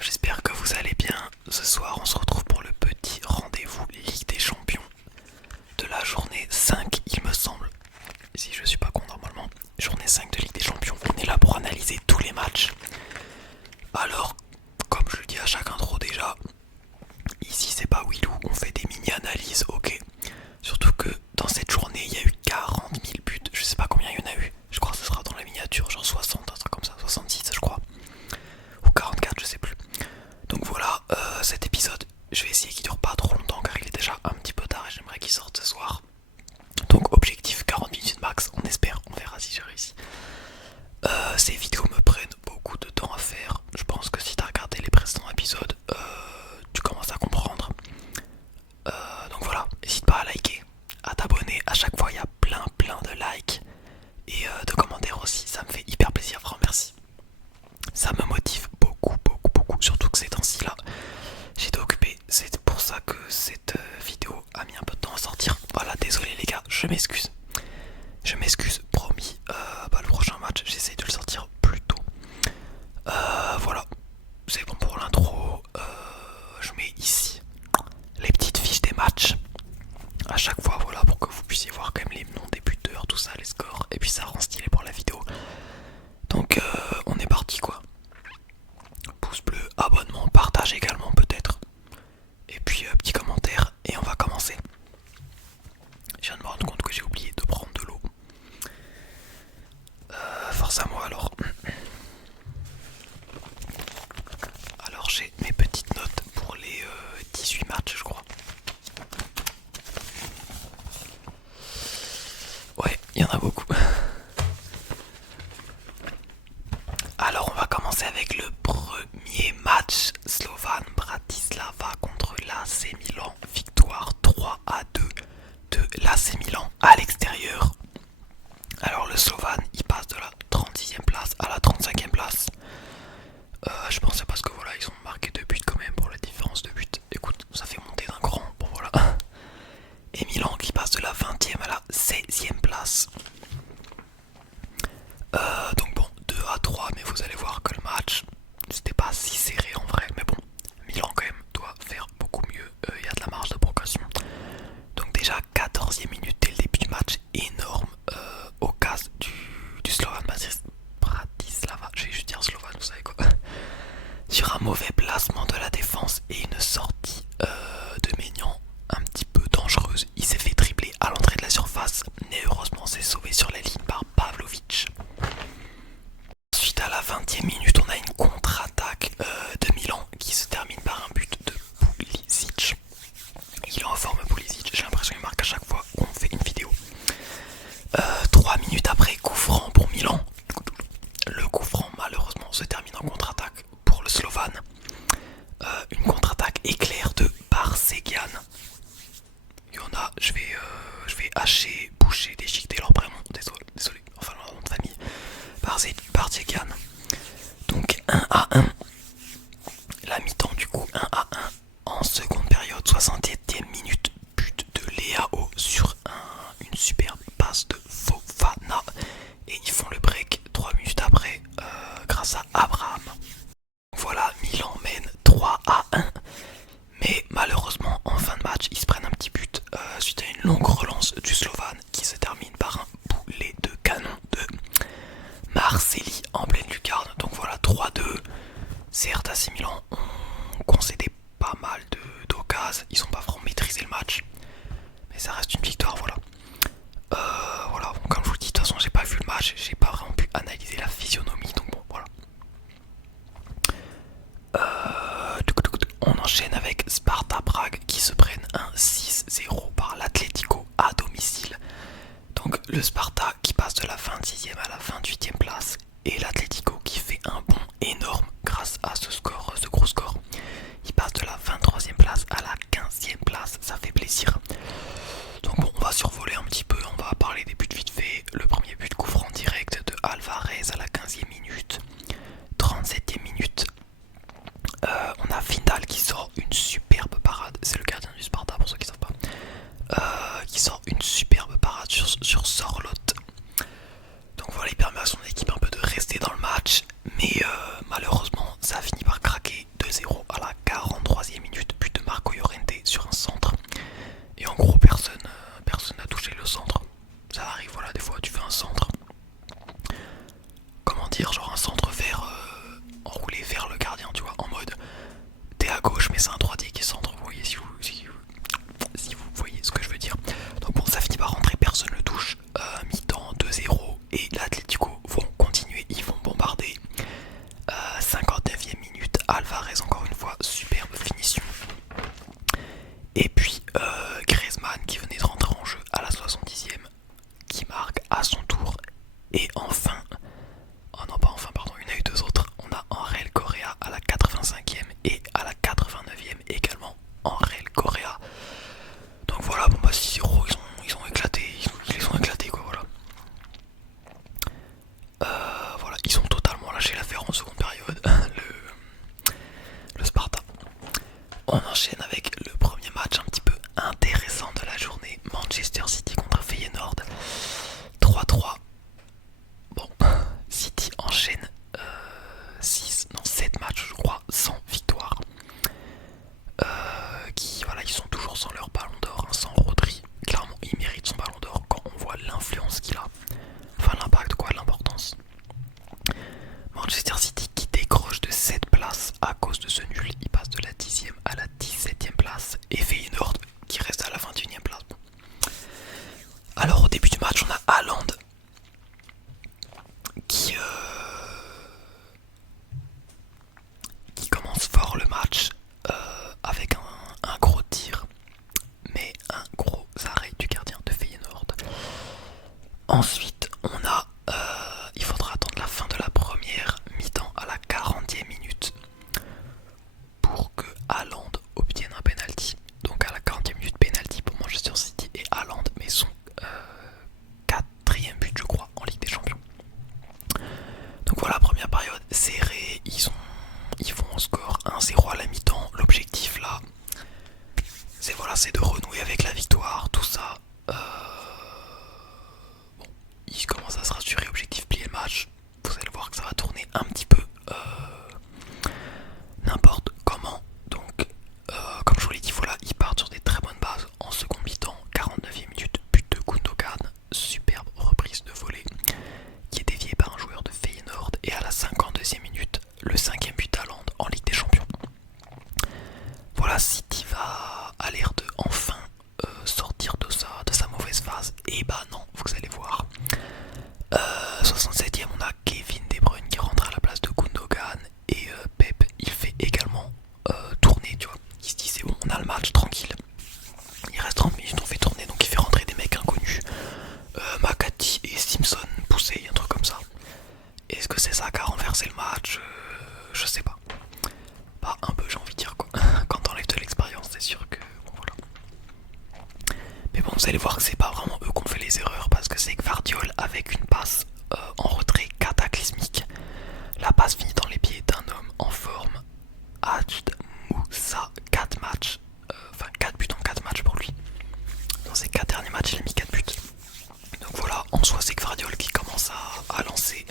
J'espère que vous allez bien. Ce soir, on se retrouve pour le petit rendez-vous Ligue des Champions de la journée 5, il me semble. Si je suis pas con normalement, journée 5 de Ligue des Champions. On est là pour analyser tous les matchs. Alors, comme je le dis à chaque intro déjà, ici c'est pas Willou, on fait des mini-analyses, ok. Surtout que dans cette journée, il y a eu 40 000 buts. Je sais pas combien il y en a eu. Je crois que ce sera dans la miniature, genre 60, un truc comme ça, 66 je crois. Ou 44, je sais plus. Donc voilà, cet épisode, je vais essayer qu'il dure pas trop longtemps car il est déjà un petit peu tard et j'aimerais qu'il sorte ce soir. Donc objectif 40 minutes max, on espère, on verra si j'ai réussi. Ces vidéos me prennent beaucoup de temps à faire. Je pense que si t'as regardé les précédents épisodes, tu commences à comprendre. Donc voilà, n'hésite pas à liker, à t'abonner. À chaque fois, il y a plein de likes et de commentaires aussi. Ça me fait hyper plaisir, vraiment merci. Ça me motive beaucoup, surtout que ces temps-ci là, j'étais occupé. C'est pour ça que cette vidéo a mis un peu de temps à sortir. Voilà, désolé les gars, je m'excuse. Je m'excuse, promis. Le prochain match, j'essaie de le sortir plus tôt. Voilà, c'est bon pour l'intro. Je mets ici les petites fiches des matchs. À chaque fois, voilà, pour que vous puissiez voir quand même les noms des buteurs, tout ça, les scores. Et puis ça rend stylé pour la vidéo. Donc on est parti quoi. Pouce bleu, abonnement, partage également peut-être. Et puis petit commentaire et on va commencer. Je viens de me rendre compte que j'ai oublié de prendre de l'eau. Force à moi alors. Alors j'ai mes petites notes pour les 18 matchs je crois. Ouais, il y en a beaucoup. Alors on va commencer avec le premier match. Slovan Bratislava contre l'AC Milan. Victoire 3-2 de l'AC Milan à l'extérieur. Alors le Slovan il passe de la 36e place à la 35e place. Je pensais parce que voilà ils ont marqué 2 buts quand même pour la différence de but. Écoute, ça fait monter d'un cran, bon voilà. Et Milan qui passe de la 20e à la 16e place. Donc bon, 2-3, mais vous allez voir que le match, c'était pas si serré en vrai. Mais bon, Milan quand même doit faire beaucoup mieux, il y a de la marge de progression. Donc déjà 14e minute dès le début du match, énorme au cas du Slovan Bratislava. Je vais juste dire Slovan, vous savez quoi. Sur un mauvais placement de la défense et une sortie de Maignan un petit peu dangereuse. Il s'est fait tripler à l'entrée de la surface, mais heureusement c'est sauvé sur la ligne par Pavlovic. Ensuite à la 20e minute on a une contre-attaque de Milan qui se termine par un but de Pulisic. Il est en forme Pulisic, j'ai l'impression qu'il marque à chaque fois qu'on fait une vidéo. 3 minutes après, coup franc pour Milan. Le coup franc malheureusement se termine en contre-attaque pour le Slovan. Une contre-attaque éclair de Barsegian. Il y en a, je vais hacher, boucher, déchiqueter leur prénom, désolé, enfin leur nom de famille. Barsegian. Donc 1-1. La mi-temps du coup 1-1. En seconde période, 60e minute, but de Leao sur une superbe passe de Fofana. Et ils font le break 3 minutes après grâce à Abraham. Voilà, Milan mène 3-1. Mais malheureusement, en fin de match, ils se prennent un petit but suite à une longue relance du Slovan qui se termine par un boulet de canon de Marcelli en pleine lucarne. Donc voilà, 3-2. Certes, AC Milan ont concédé pas mal d'occasions. Ils ont pas vraiment maîtrisé le match. Mais ça reste une victoire, voilà. Voilà, bon, comme je vous le dis, de toute façon, j'ai pas vu le match. J'ai pas vraiment pu analyser la physionomie. Donc bon, voilà. On enchaîne avec Sparta Prague qui se prennent un 6-0 par l'Atlético à domicile. Donc le Sparta qui passe de la 26e à la 28e place et l'Atlético qui fait un bond énorme grâce à ce score, ce gros score. Il passe de la 23e place à la 15e place, ça fait plaisir. Donc bon, on va survoler un petit peu, on va parler des buts vite fait. Le premier but coup franc direct de Alvarez à la 15e minute, 37e minute. On a Vindal qui sort une superbe parade, c'est le gardien du Sparta pour ceux qui ne savent pas, qui sort une superbe parade sur Sorloth. Donc voilà, il permet à son équipe un peu de rester dans Alvarez, encore une fois, superbe finition. Et puis Griezmann qui venait de rentrer en jeu à la 70e, qui marque à son tour. Et enfin, oh non pas enfin pardon, il y en a eu deux autres. On a Henrel Correa à la 85e et à la 89e également Henrel Correa. Donc voilà, bon bah 6-0, ils ont éclaté, ils les ont éclatés quoi, voilà. Voilà, ils ont totalement lâché l'affaire en seconde période, le Sparta. On enchaîne avec le premier match un petit peu intéressant de la journée, Manchester City contre Feyenoord, 3-3. Bon, City enchaîne 7 matchs je crois sans victoire. Voilà, ils sont toujours sans leur ballon d'or, hein, sans Rodri. Clairement, il mérite son ballon d'or quand on voit l'influence qu'il a. Enfin, l'impact, quoi, l'importance. Manchester City qui décroche de 7 places à cause de ce nul. Il passe de la 10e à la 17e place. Et Feyenoord qui reste à la 21e place. Bon. Alors, au début du match, on a Haaland qui commence fort le match avec un gros tir, mais un gros arrêt du gardien de Feyenoord. Ensuite, on a, il faudra attendre la fin de la première mi-temps à la 40e minute pour que Haaland obtienne un penalty. Donc à la 40e minute, penalty pour Manchester City et Haaland met son quatrième but je crois en Ligue des Champions. Donc voilà, première période serrée, ils font un score 1-0 à la mi-temps. L'objectif là, c'est de renouer avec la victoire, tout ça. Bon, ils commencent à se rassurer, objectif plier le match. Vous allez voir que ça va tourner un petit peu n'importe comment. Donc, comme je vous l'ai dit, voilà, ils partent sur des très bonnes bases en seconde mi-temps. 49e minute, but de Gundogan, superbe reprise de volée qui est dévié par un joueur de Feyenoord. Et à la 52e minute, le 5e but d'Haaland en Ligue des Champions. Voilà, City a l'air de enfin sortir de sa mauvaise phase. Et bah non, vous allez voir. 67e, on a Kevin De Bruyne qui rentre à la place de Gundogan. Et Pep, il fait également tourner, tu vois. Il se dit c'est bon, on a le match, tranquille. Il reste 30 minutes, on fait tourner, donc il fait rentrer des mecs inconnus. Makati et Simpson poussés, un truc comme ça. Est-ce que c'est ça qui a renversé le match? Je sais pas. Bah un peu, j'ai envie de dire quoi. Quand t'enlèves de l'expérience, c'est sûr que bon voilà. Mais bon, vous allez voir que c'est pas vraiment eux qui ont fait les erreurs, parce que c'est Gvardiol avec une passe en retrait cataclysmique. La passe finit dans les pieds d'un homme en forme. Hajd Moussa, 4 matchs, enfin 4 buts en 4 matchs pour lui. Dans ses 4 derniers matchs, il a mis 4 buts. Donc voilà, en soi c'est Gvardiol qui commence à lancer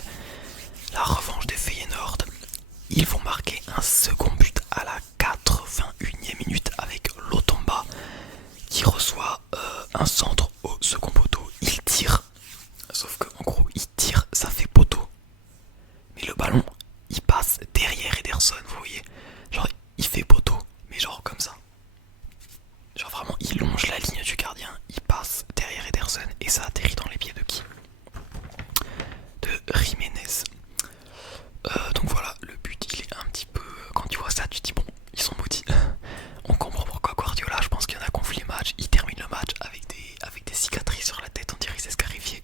la revanche des Feyenoord. Ils vont marquer un second but à la 81e minute avec Lotomba qui reçoit un centre au second poteau. Il tire, sauf que en gros il tire, ça fait poteau. Mais le ballon, il passe derrière Ederson, vous voyez. Genre il fait poteau, mais genre comme ça. Genre vraiment il longe la ligne du gardien, il passe derrière Ederson et ça atterrit dans les pieds de qui? De Jiménez. Donc voilà, le but il est un petit peu... Quand tu vois ça tu te dis bon, ils sont maudits. On comprend pourquoi Guardiola, je pense qu'il y en a qui ont vu les matchs. Il termine le match avec des cicatrices sur la tête, on dirait qu'il s'est scarifié.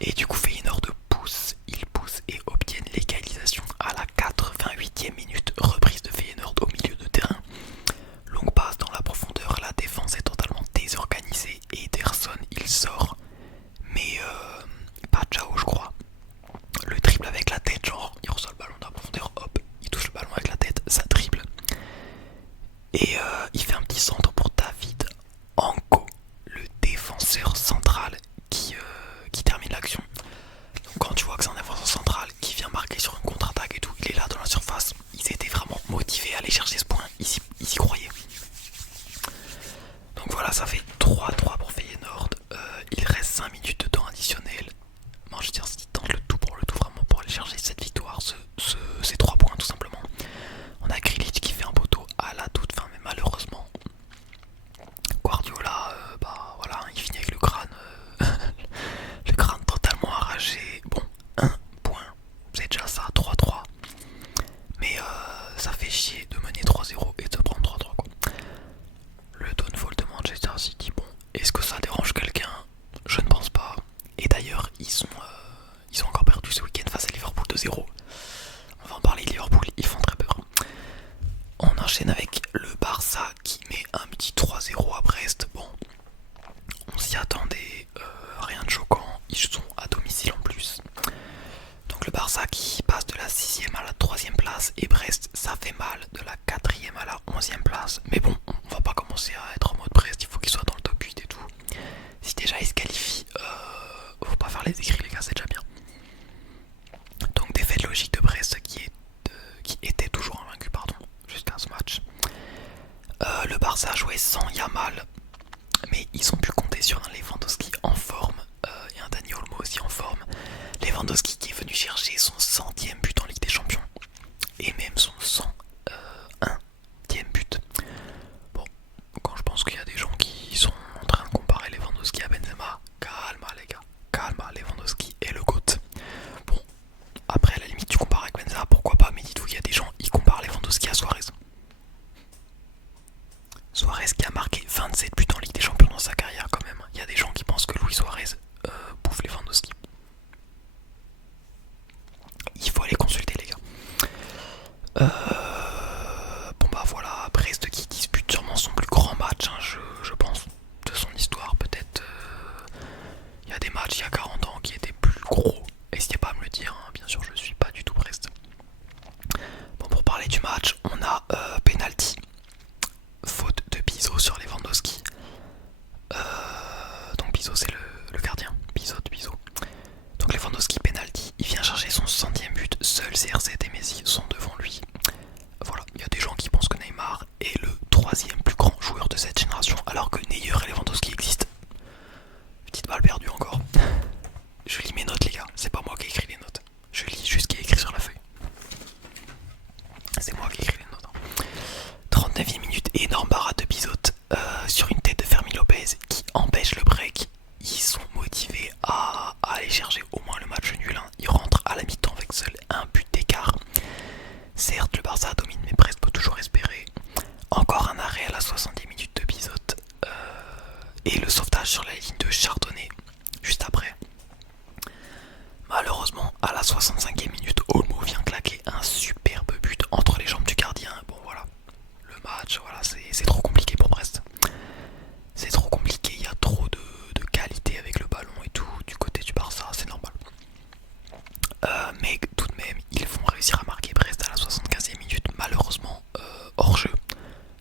Et du coup Feyenoord pousse, ils poussent et obtiennent l'égalisation à la 88e minute. Reprise de Feyenoord au milieu de terrain. Longue passe dans la profondeur, la défense est totalement désorganisée et Ederson il sort. Mais pas Ciao je crois. Le dribble avec la tête, genre il reçoit le ballon dans la profondeur, hop, il touche le ballon avec la tête, ça dribble. Et il fait un petit centre pour David Anko, le défenseur central qui termine l'action. Donc quand tu vois que c'est un défenseur central qui vient marquer sur une contre-attaque et tout, il est là dans la surface. Ils étaient vraiment motivés à aller chercher ce point, ils y croyaient. Donc voilà, ça fait 3-3 pour Feyenoord. Il reste 5 minutes de temps additionnel. Manchester City tente le tout pour vraiment pour aller chercher cette victoire, ces 3 points tout simplement. On a Grealish qui fait un poteau à la toute fin, mais malheureusement Guardiola, bah voilà, il finit avec le crâne, le crâne totalement arraché. Bon, 1 point, c'est déjà ça, 3-3. Mais ça fait chier de mener 3-0 et de prendre 3-3 quoi. Le downfall de Manchester City, bon, est-ce que ça dérange quelqu'un? Je ne pense pas. Et d'ailleurs, ils ont encore perdu ce week-end face à Liverpool 2-0. On va en parler de Liverpool, ils font très peur. On enchaîne avec le Barça qui met un petit 3-0 à Brest. Bon, on s'y attendait, rien de choquant, ils sont à domicile en plus. Donc le Barça qui passe de la 6ème à la 3ème place et Brest ça fait mal de la 4ème à la 11ème place. Mais bon, on va pas commencer à être en mode Brest, il faut qu'il soit dans le top 8 et tout. Si déjà il se qualifie, faut pas faire les écrits les gars, c'est déjà bien. Donc défaite logique de Brest qui était toujours invaincu jusqu'à ce match. Le Barça jouait sans Yamal, mais ils ont pu compter sur un Lewandowski en forme et un Dani Olmo aussi en forme. Lewandowski qui est venu chercher son 100ème but en Ligue des Champions et même son 101ème but. Bon, quand je pense qu'il y a des gens qui sont en train de comparer Lewandowski à Benzema, calma les gars, calma, Lewandowski est le GOAT. Bon, après à la limite tu compares avec Benzema, pourquoi pas, mais dites-vous qu'il y a des gens qui comparent Lewandowski à Suarez. Suarez qui a marqué 27 buts en Ligue des Champions dans sa carrière quand même. Il y a des gens qui pensent que Luis Suarez bouffe Lewandowski. Il faut aller consulter les gars. Bon bah voilà, Brest qui dispute sûrement son plus grand match, hein, je pense, de son histoire. Peut-être il y a des matchs il y a 40 ans qui étaient plus gros. N'hésitez pas à me le dire, hein. Bien sûr je suis pas du tout Brest. Bon, pour parler du match, on a penalty. Faute de Bizot sur Lewandowski. Donc Bizot c'est le gardien. Bizot. Donc Lewandowski penalty. Il vient chercher son 100ème but. Seuls CR7 et Messi sont devant lui. Voilà, il y a des gens qui pensent que Neymar est le 3ème plus grand joueur de cette génération, alors que Neuer et Lewandowski existent. Petite balle perdue encore. Je lis mes notes les gars, c'est pas moi qui ai écrit les notes. Je lis juste ce qui est écrit sur la feuille. C'est moi qui ai écrit les notes. 39ème minute, énorme barrade de Bizot sur une tête de Fermin Lopez qui empêche le break. Ils sont motivés à aller chercher au moins le match nul, hein. Ils rentrent à la mi-temps avec seul un but d'écart. Certes le Barça domine mais Brest peut toujours espérer. Encore un arrêt à la 60e minute de Bizot et le sauvetage sur la ligne de Chardonnay juste après. Malheureusement à la 65e minute Olmo vient claquer un superbe but entre les jambes du gardien. Bon voilà, le match, voilà, c'est trop compliqué pour Brest. C'est trop compliqué, il y a trop de qualité avec le ballon et tout du côté du Barça, c'est normal. Mais tout de même, ils vont réussir à marquer Brest à la 75e minute, malheureusement hors jeu.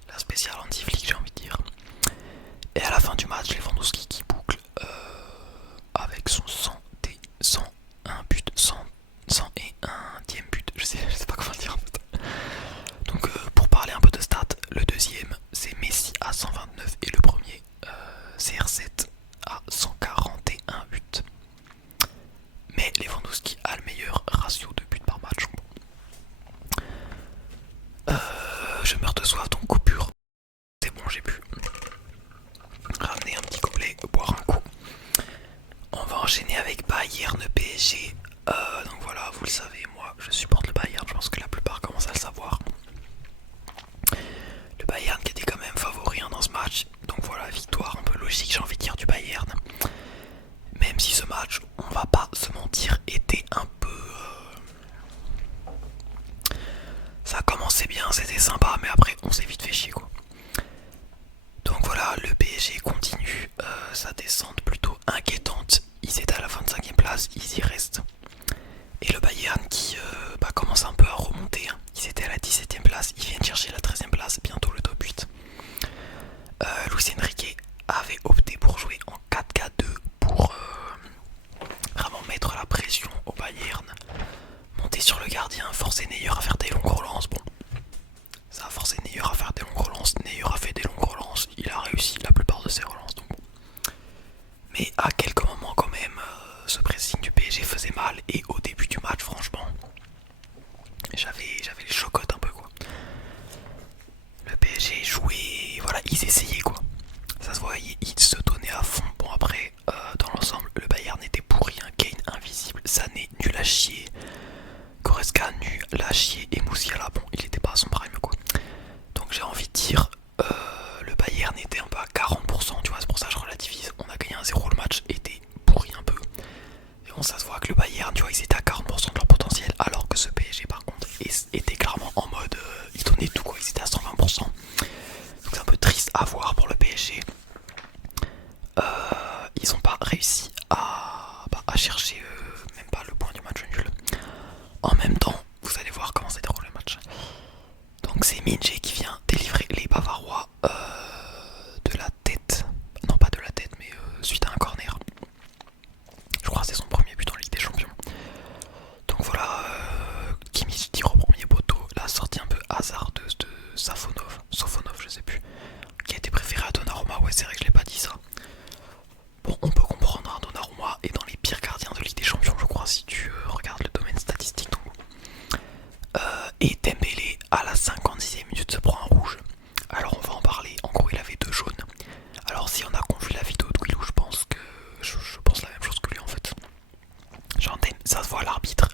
La spéciale anti-flic, j'ai envie de dire. Et à la fin du match, Lewandowski qui boucle avec son 101 but, 101ème but, je sais pas comment dire en fait. Donc pour parler un peu de stats, le deuxième c'est Messi à 129 et le premier CR7 à 141 buts. Mais Lewandowski a le meilleur ratio de buts par match. Je meurs de soif donc coupure. C'est bon, j'ai pu ramener un petit gobelet, boire un coup. On va enchaîner avec Bayern PSG. Donc voilà, vous le savez, moi je supporte le Bayern, je pense que la plupart commencent à le savoir. Le Bayern qui était quand même favori dans ce match. Donc voilà, victoire un peu logique, j'ai envie de dire, du Bayern. Même si ce match, on va pas se mentir, était un peu... Ça commençait bien, c'était sympa, mais après on s'est vite fait chier quoi. Donc voilà, le PSG continue sa descente plutôt inquiétante. Ils étaient à la 25e place, ils y restent. Et le Bayern qui commence un peu à remonter, hein. Ils étaient à la 17e place, ils viennent chercher la 13e place, bientôt le top 8. Luis Enrique avait opté pour jouer en 4-4-2 pour vraiment mettre la pression au Bayern, monter sur le gardien, forcer Neuer à faire des longues relances. Bon, ça a forcé Neuer à faire des longues relances, Neuer a fait des longues relances, il a réussi la plupart de ses relances donc. Mais à quelques moments quand même, ce pressing du PSG faisait mal et au début du match franchement, j'avais les chocottes un peu quoi. Le PSG jouait, voilà, ils essayaient quoi. Ça se voyait, ils se donnaient à fond. Bon après, dans l'ensemble, le Bayern était pourri, un Kane invisible, Sané nul à chier, Goretzka nul à chier et Moussiala, bon, il était pas à son donné tout quoi, ils étaient à 120%. Donc c'est un peu triste à voir pour le PSG. Ils ont pas réussi à chercher même pas le point du match nul. En même temps, vous allez voir comment s'est déroulé le match. Donc c'est Minje qui vient délivrer les Bavarois de la tête. Non pas de la tête mais suite à un corner. Je crois que c'est son premier but en Ligue des Champions. Donc voilà, Kimmich tire au premier poteau. La sortie un peu hasardeuse de Sofonov, je sais plus, qui a été préféré à Donnarumma. Ouais c'est vrai que je l'ai pas dit ça. Bon, on peut comprendre, hein, Donnarumma est dans les pires gardiens de Ligue des Champions, je crois, si tu regardes le domaine statistique. Donc. Et Dembélé, à la 56e minute, se prend un rouge. Alors on va en parler, en gros il avait 2 jaunes. Alors si on a confondu la vidéo de Guilou, je pense que je pense la même chose que lui en fait. Genre ça se voit à l'arbitre.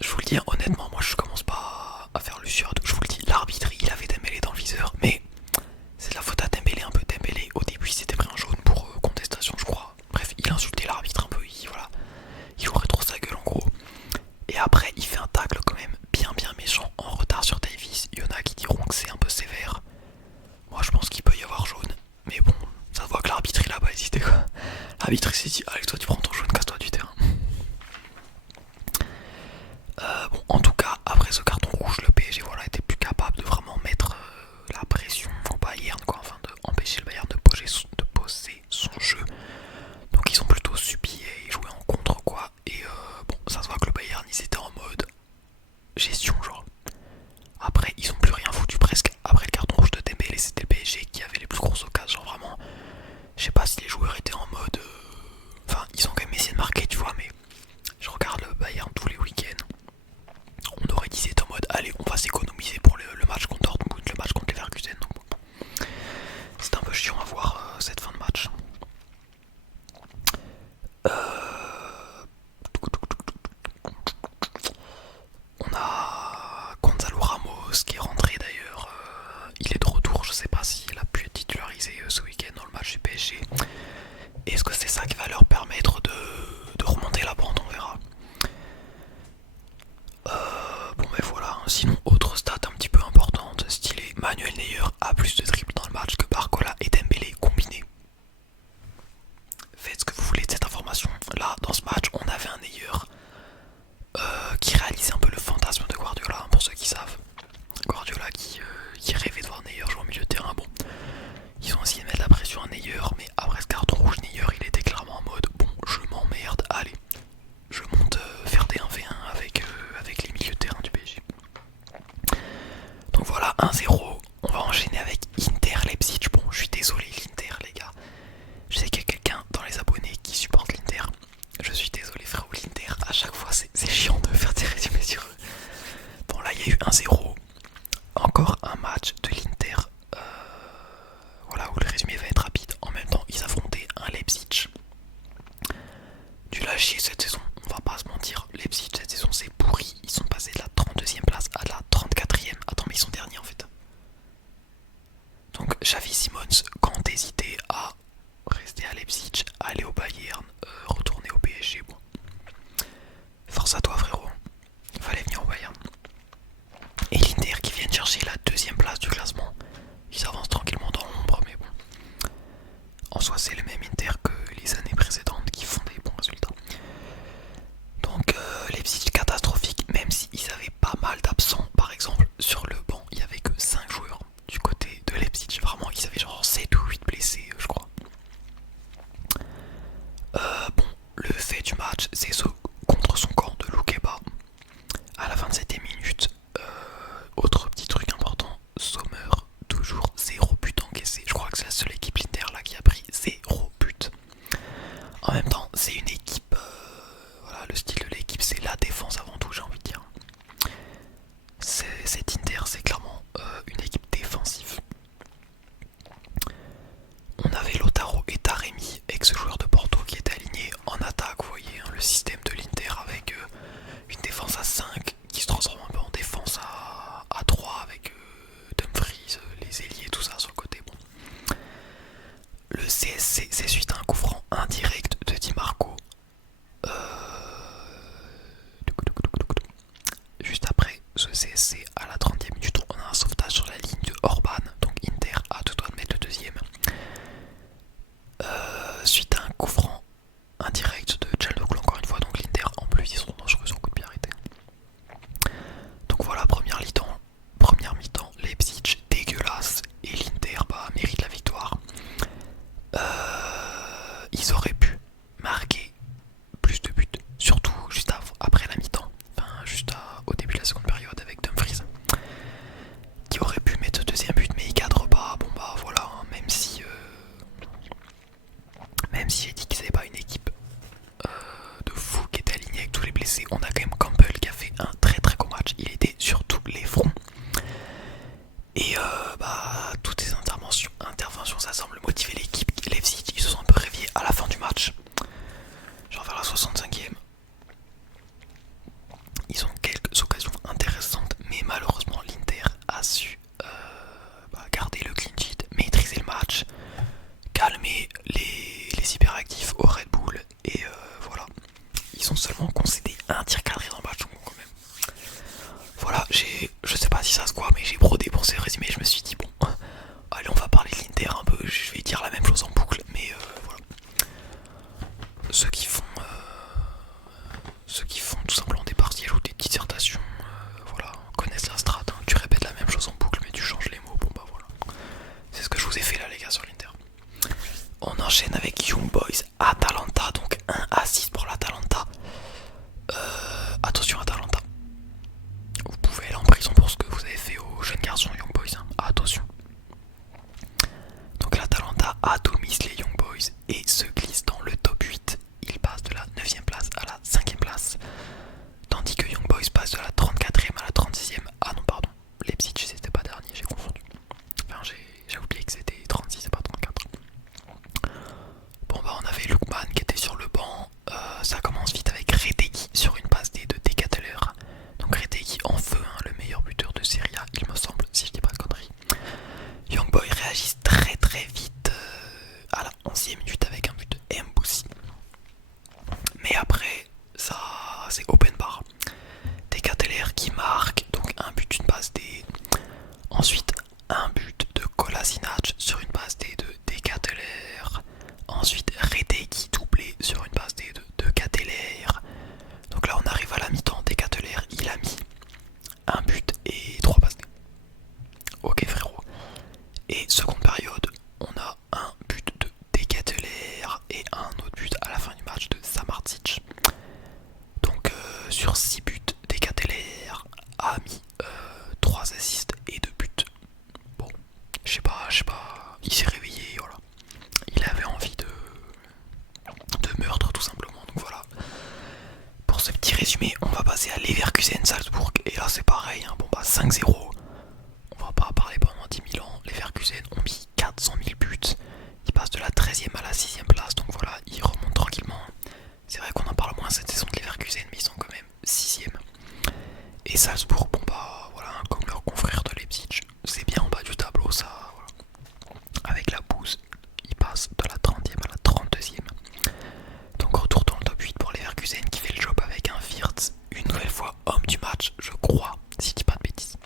Je vous le dis honnêtement, moi je commence pas à faire le sur. Je vous le dis, l'arbitre il avait Dembélé dans le viseur, mais c'est de la faute à Dembélé un peu. Dembélé au début il s'était pris un jaune pour contestation je crois. Bref, il insultait l'arbitre un peu, il jouerait trop sa gueule en gros. Et après il fait un tacle quand même bien méchant en retard sur Davies. Il y en a qui diront que c'est un peu sévère. Moi je pense qu'il peut y avoir jaune. Mais bon, ça se voit que l'arbitre il a pas hésité quoi. L'arbitre il s'est dit, allez toi tu prends ton jaune, casse-toi du terrain. Bon, en tout cas, après ce carton rouge, le PSG voilà, était plus capable de vraiment mettre la pression au Bayern, quoi, enfin de empêcher le Bayern de poser son jeu. Donc ils ont plutôt subi et joué en contre, quoi. Et bon, ça se voit que le Bayern, ils étaient en mode gestion, genre. Après, ils ont plus rien foutu presque. Après le carton rouge de Dembélé, c'était le PSG qui avait les plus grosses occasions, genre vraiment. Je sais pas si les joueurs étaient en mode. Enfin, ils ont quand même essayé de marquer, tu vois, mais je regarde le Bayern tous les week-ends. On aurait dit c'était en mode allez on va s'économiser pour le match contre Dortmund, le match contre Leverkusen. Donc bon, c'est un peu chiant à voir cette fin de match. On a Gonzalo Ramos qui est rentré d'ailleurs. Il est de retour, je sais pas s'il a pu être titularisé ce week-end dans le match du PSG. Est-ce que c'est ça qui va leur permettre de remonter la pente, on verra. Bon mais voilà, sinon autre stat un petit peu importante, stylé, Manuel Neuer a plus de dribbles dans le match que Barcola et Dembélé combinés. Faites ce que vous voulez de cette information. Là, dans ce match, on avait un Neuer qui réalisait un peu le fantasme de Guardiola, pour ceux qui savent. Guardiola qui rêvait de voir Neuer jouer au milieu de terrain. Bon, ils ont essayé de mettre la pression à Neuer, mais après ce carton rouge, Neuer il était clairement en mode bon, je m'emmerde, allez, je monte faire des 1v1 avec les milieux de terrain du PSG. Donc voilà, 1-0. On va enchaîner avec Inter Leipzig. Bon, je suis désolé l'Inter les gars. Je sais qu'il y a quelqu'un dans les abonnés qui supporte l'Inter. Je suis désolé frérot, l'Inter, à chaque fois c'est chiant de faire des résumés sur eux. Bon là il y a eu 1-0. Encore un match de l'Inter. Voilà où le résumé va être rapide. En même temps ils affrontaient un Leipzig. Du lâcher cette saison, on va pas se mentir. Leipzig cette saison c'est pourri. Ils sont passés de la 32e place à la 34e. Attends mais ils sont derniers en fait. Donc Xavi Simons, quand hésitait à rester à Leipzig, aller au Bayern, retourner au PSG, bon. Force à toi frérot, il fallait venir au Bayern. Et l'Inter qui vient de chercher la 2e place du classement pas si ça se voit, mais j'ai brodé pour ce résumé. Je me suis dit, bon, allez, on va parler de l'Inter un peu. Je vais dire la même chose en boucle, mais voilà. Ceux qui font, tout simplement des partiels ou des dissertations, voilà, connaissent la strat. Hein. Tu répètes la même chose en boucle, mais tu changes les mots. Bon, bah voilà. C'est ce que je vous ai fait là, les gars, sur l'Inter. On enchaîne avec Young Boys Atalanta, donc 1-6 pour l'Atalanta. Attention Atalanta. Vous pouvez aller en prison pour ce que vous avez fait aux jeunes garçons Young Boys. Hein. Attention. Donc l'Atalanta atomise les Young Boys et se glisse dans le top 8. Il passe de la 9ème place à la 5ème place. Tandis que Young Boys passe de la 34ème à la 36ème. Ah non pardon, Leipzig c'était pas dernier, j'ai confondu. Enfin j'ai oublié que c'était 36 et pas 34. Bon bah on avait Lookman qui était sur le banc. Ça commence vite avec Retegui sur une passe D de Decathlon. Donc Retegui en feu, hein, le meilleur buteur de Serie A il me semble, si je dis pas de conneries. Young Boy réagissent très très vite à la 11ème minute avec un but de Mboussi. Mais après ça c'est open bar. Decathlon qui marque, donc un but, une passe D. Ensuite un but de Kolasinac sur une passe D de Decathlon. Ensuite Retegui doublé sur une passe D de Decathlon. Donc là on arrive à la mi-temps, Decathlon il a mis un but et 3 passes D. Ok frérot. Et seconde période, on a un but de Decathlon et un autre but à la fin du match de Samardzic. Donc sur 6 buts, Decathlon a mis 3 assists et 2 buts. Bon, je sais pas, il s'est réveillé, voilà. Il avait envie de meurtre tout simplement, donc voilà. Pour ce petit résumé, on va passer à Leverkusen Salzbourg, et là c'est pareil, hein. Bon bah 5-0, on va pas parler pendant 10 000 ans, Leverkusen ont mis 400 000 buts, ils passent de la 13ème à la 6ème place, donc voilà, ils remontent tranquillement. C'est vrai qu'on en parle moins cette saison de Leverkusen, mais ils sont quand même 6ème. Et Salzbourg, bon bah voilà, comme leur confrère de Leipzig, c'est bien en bas du tableau ça, voilà. Avec la bouse, ils passent de la 30ème à la 32ème. Donc retour dans le top 8 pour Leverkusen qui fait le job avec un Wirtz, une nouvelle fois homme du match, je crois, si je dis pas de bêtises,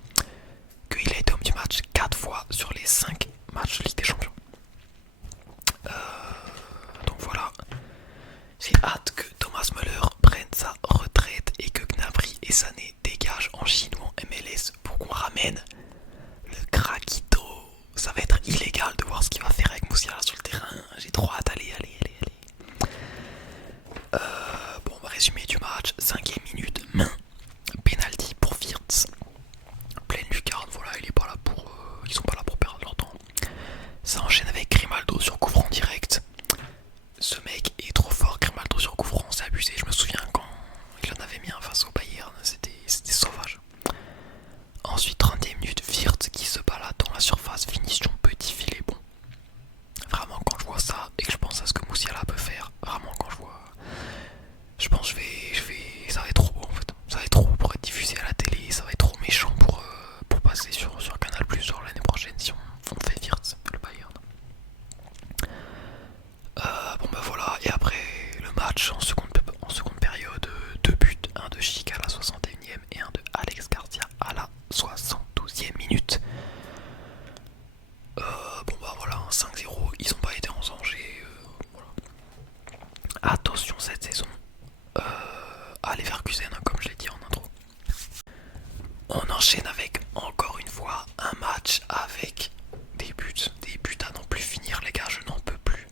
qu'il a été homme du match 4 fois sur les 5 matchs de Ligue des Champions. Donc voilà, j'ai hâte que Thomas Müller prenne sa retraite et que Gnabry et Sané dégagent en Chine ou en MLS pour qu'on ramène le Krakito. Ça va être illégal de voir ce qu'il va faire avec Moussiala sur le terrain. J'ai trop hâte, allez. Bon, résumé du match, 5ème minute, main, penalty pour Wirtz. Pleine lucarne, voilà, ils sont pas là pour perdre leur temps. Ça enchaîne avec Grimaldo sur coup franc direct. Ce mec est trop fort, Grimaldo sur coup franc, c'est abusé. Je me souviens quand il en avait mis un face au Bayern, c'était sauvage. Ensuite 30ème minute, Wirtz qui se balade dans la surface, finition petit filet. Bon, vraiment quand je vois ça et que je pense à ce que Moussiala peut faire, vraiment quand je pense que ça va être trop beau en fait. Ça va être trop beau pour être diffusé à la télé, ça va être trop méchant pour passer sur Canal Plus sur l'année prochaine si on fait Wirtz, le Bayern. Bon bah voilà, et après le match en seconde période, 2 buts, un de Chic à la 61ème et un de Alex Garcia à la 72ème minute. Bon bah voilà, 5-0, ils ont pas été en danger. Voilà. Attention cette saison à Leverkusen, hein, comme je l'ai dit en intro. On enchaîne avec encore une fois un match avec des buts à n'en plus finir les gars, je n'en peux plus.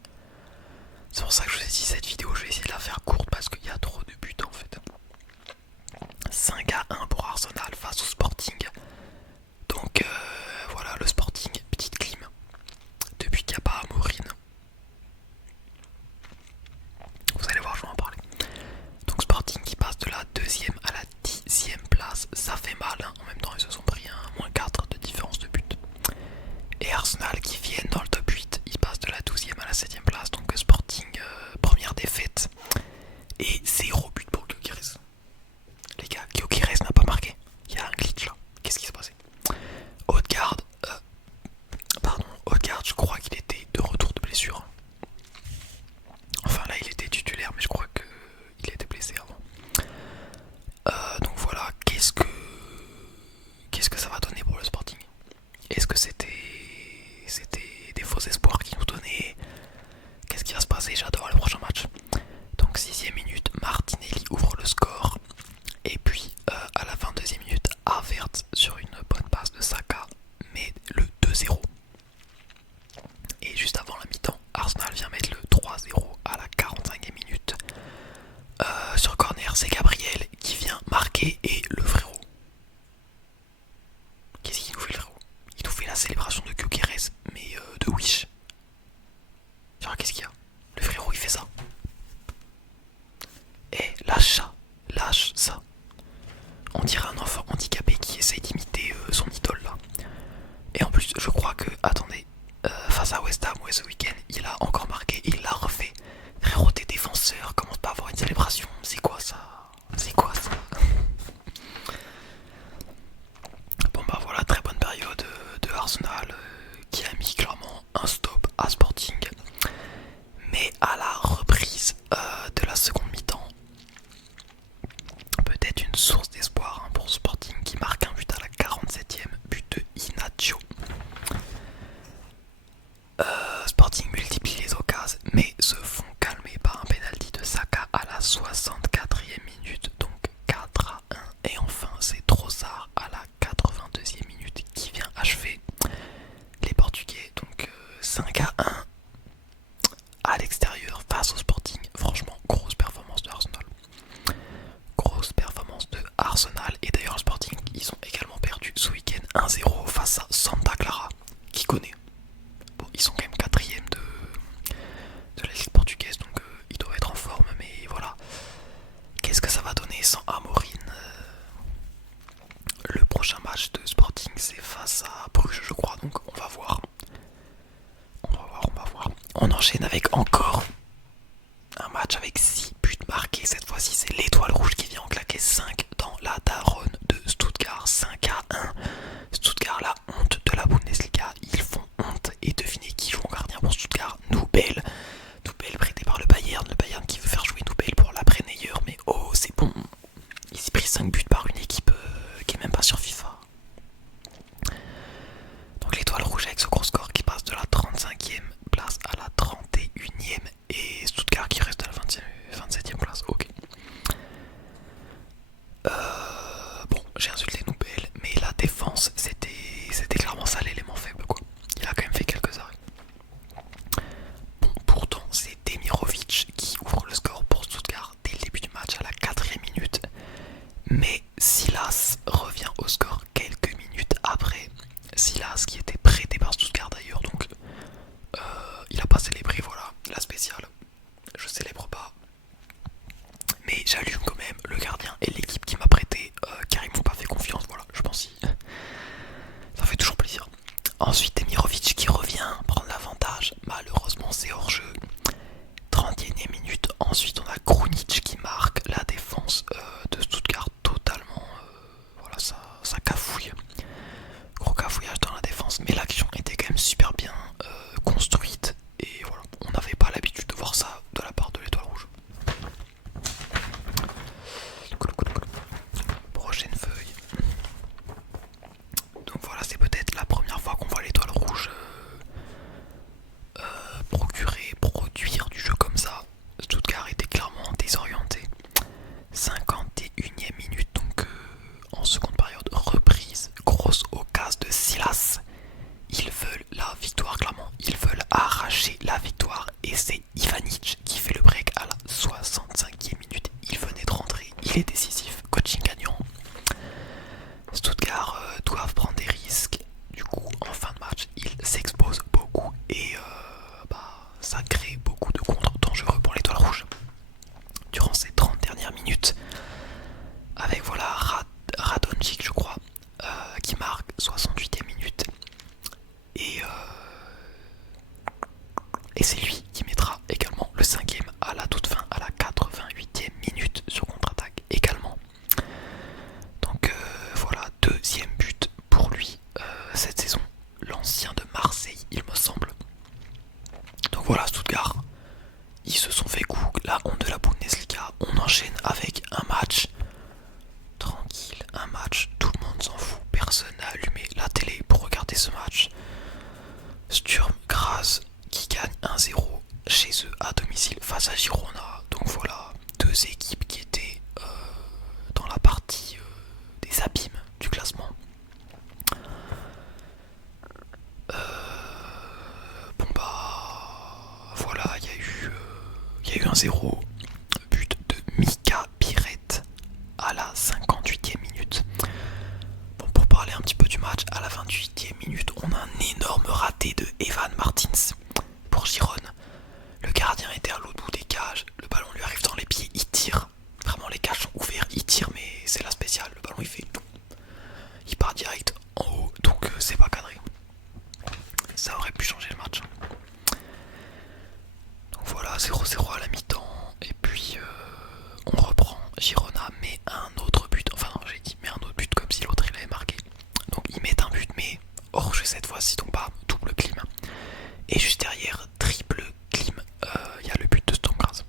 C'est pour ça que je vous ai dit cette vidéo, je vais essayer de la faire courte parce qu'il y a trop de buts en fait. 5-1 pour Arsenal face au Sporting. Donc voilà le Sporting, petite clim. Depuis qu'il n'y a pas Amorim. Vous allez voir, je vais en parler. Donc Sporting qui passe de la 2ème à la 10ème place, ça fait mal, hein. En même temps ils se sont pris un -4 de différence de but. Et Arsenal qui viennent dans le top 8, ils passent de la 12ème à la 7ème place, donc Sporting première défaite. Et 0 but pour Gyökeres. Les gars, Gyökeres n'a pas marqué, il y a un glitch là, qu'est-ce qui s'est passé? Odegaard, je crois qu'il était de retour de blessure. Enfin là il était titulaire mais je crois qu'il était blessé avant. Donc voilà, qu'est-ce que ça va donner Est-ce que c'était des faux espoirs qui nous donnaient? Qu'est-ce qui va se passer? J'adore le prochain match. Donc 6ème minute, Martinelli ouvre le score. Et puis à la 22ème minute, Havertz sur une bonne passe de Saka met le 2-0. Et juste avant la mi-temps, Arsenal vient mettre le 3-0 à la 45ème minute. Sur corner, c'est Gabriel qui vient marquer et le frérot. Qu'est-ce qu'il nous fait le frérot? Il nous fait la célébration de Gyökeres, mais de Wish. Genre qu'est-ce qu'il y a? Le frérot il fait ça. Eh, lâche ça. Lâche ça. On dirait un enfant handicapé qui essaye d'imiter son idole là. Et en plus, je crois que, attendez, face à West Ham, ouais, ce week-end, il a encore marqué, il l'a refait. Frérot, t'es défenseur, commence pas à avoir une célébration. C'est quoi ça? C'est quoi ça? Bon bah voilà, très bonne période de Arsenal qui a mis clairement un stop à Sporting. Mais à la reprise de la seconde mi-temps, peut-être une source d'espoir hein, pour Sporting qui marque un but à la 47ème, but de Inacio. Sporting multiplie les occasions mais se font calmer par un penalty de Saka à la 64ème minute, donc 4-1. Et enfin c'est Trossard à la 82ème minute qui vient achever les Portugais, donc 5-1 à l'extérieur face au Sporting. Franchement, grosse performance de Arsenal. Grosse performance de Arsenal. Et d'ailleurs, le Sporting, ils ont également perdu ce week-end 1-0 face à Santa Clara. Qui connaît? Bon, ils sont quand même quatrième de la Ligue portugaise, donc ils doivent être en forme. Mais voilà. Qu'est-ce que ça va donner sans Amorim? Le prochain match de Sporting, c'est face à Bruges, je crois. Donc on va voir. On enchaîne avec encore un match avec 6 buts marqués. Cette fois-ci, c'est l'Étoile Rouge qui vient en claquer 5 dans la daronne de Stuttgart. 5-1. Stuttgart, la honte de la Bundesliga. Ils font honte. Et devinez qui joue en gardien pour Stuttgart? Nubel. Nubel prêté par le Bayern. Le Bayern qui veut faire jouer Nubel pour l'après-Neuer. Mais oh, c'est bon. Il s'est pris 5 buts par une équipe qui est même pas sur FIFA. Donc l'Étoile Rouge avec ce gros score qui passe de la 35e place à la 31e et Stuttgart qui reste à la 27e place. Ok. Bon, j'ai insulté Nubel, mais la défense c'était clairement ça l'élément faible quoi. Il a quand même fait quelques arrêts. Bon, pourtant c'est Demirovic qui ouvre le score pour Stuttgart dès le début du match à la 4ème minute. Mais Silas revient au score quelques minutes après. Silas qui était prêté par Stuttgart d'ailleurs, donc il a pas célébré, voilà, la spéciale. Je célèbre pas. Mais j'allume quand même le gardien et l'équipe qui m'a prêté, car ils m'ont pas fait confiance, voilà, je pense que ça fait toujours plaisir. Ensuite Demirovic qui revient prendre l'avantage, malheureusement c'est hors jeu. 31ème minute, ensuite on a Krunic qui marque, la défense de Stuttgart totalement, voilà, ça cafouille. Gros cafouillage dans la défense, mais l'action était quand même super bien construite et voilà, on n'avait pas l'habitude de voir ça de la part de l'Étoile Rouge. Prochaine feuille. Donc voilà, c'est peut-être la première fois qu'on voit l'Étoile Rouge produire du jeu comme ça. Stuttgart était clairement désorienté. 51ème minute, donc en seconde période, reprise, grosse occasion de Silas. Ils veulent la victoire, clairement. Ils veulent arracher la victoire. Et c'est Ivanic qui fait le break à la 65e minute. Il venait de rentrer. Il est décisif. Coaching gagnant. Stuttgart doivent prendre des risques. Du coup, en fin de match, ils s'exposent beaucoup. Et ça crée beaucoup de contre dangereux pour l'Étoile Rouge. Durant ces 30 dernières minutes. Avec voilà Radonjic, je crois, qui marque 68e minute. Et c'est lui qui mettra également le 5ème à la toute fin, à la 88e minute sur contre-attaque également. Donc voilà, deuxième but pour lui cette saison. L'ancien de Marseille, il me semble. Donc voilà, Stuttgart, ils se sont fait coup, la honte de la Bundesliga. On enchaîne avec un match tranquille, un match, tout le monde s'en fout. Personne n'a allumé la télé pour regarder regardez ce match. Sturm Graz qui gagne 1-0 chez eux à domicile face à Girona. Donc voilà, deux équipes qui étaient dans la partie des abîmes du classement. Bon bah voilà, il y a eu 1-0, but de Mika Piret à la 58e minute. Bon, pour parler un petit peu du match, à la 28e minute, on a un énorme raté de Evan Martins pour Girone. Le gardien était à l'autre bout des cages, le ballon lui arrive dans les pieds, il tire. Vraiment, les cages sont ouverts, il tire, mais c'est la spéciale. Le ballon, il part direct en haut, donc c'est pas cadré. Ça aurait pu changer le match. Donc voilà, 0-0 à la mi-temps, et puis on reprend. Girona met un autre but, enfin non, j'ai dit mais un autre but comme si l'autre il avait marqué. Donc ils mettent un but, mais hors jeu cette fois-ci, donc pas double clim. Et juste derrière, triple clim, il y a le but de Sturm Graz.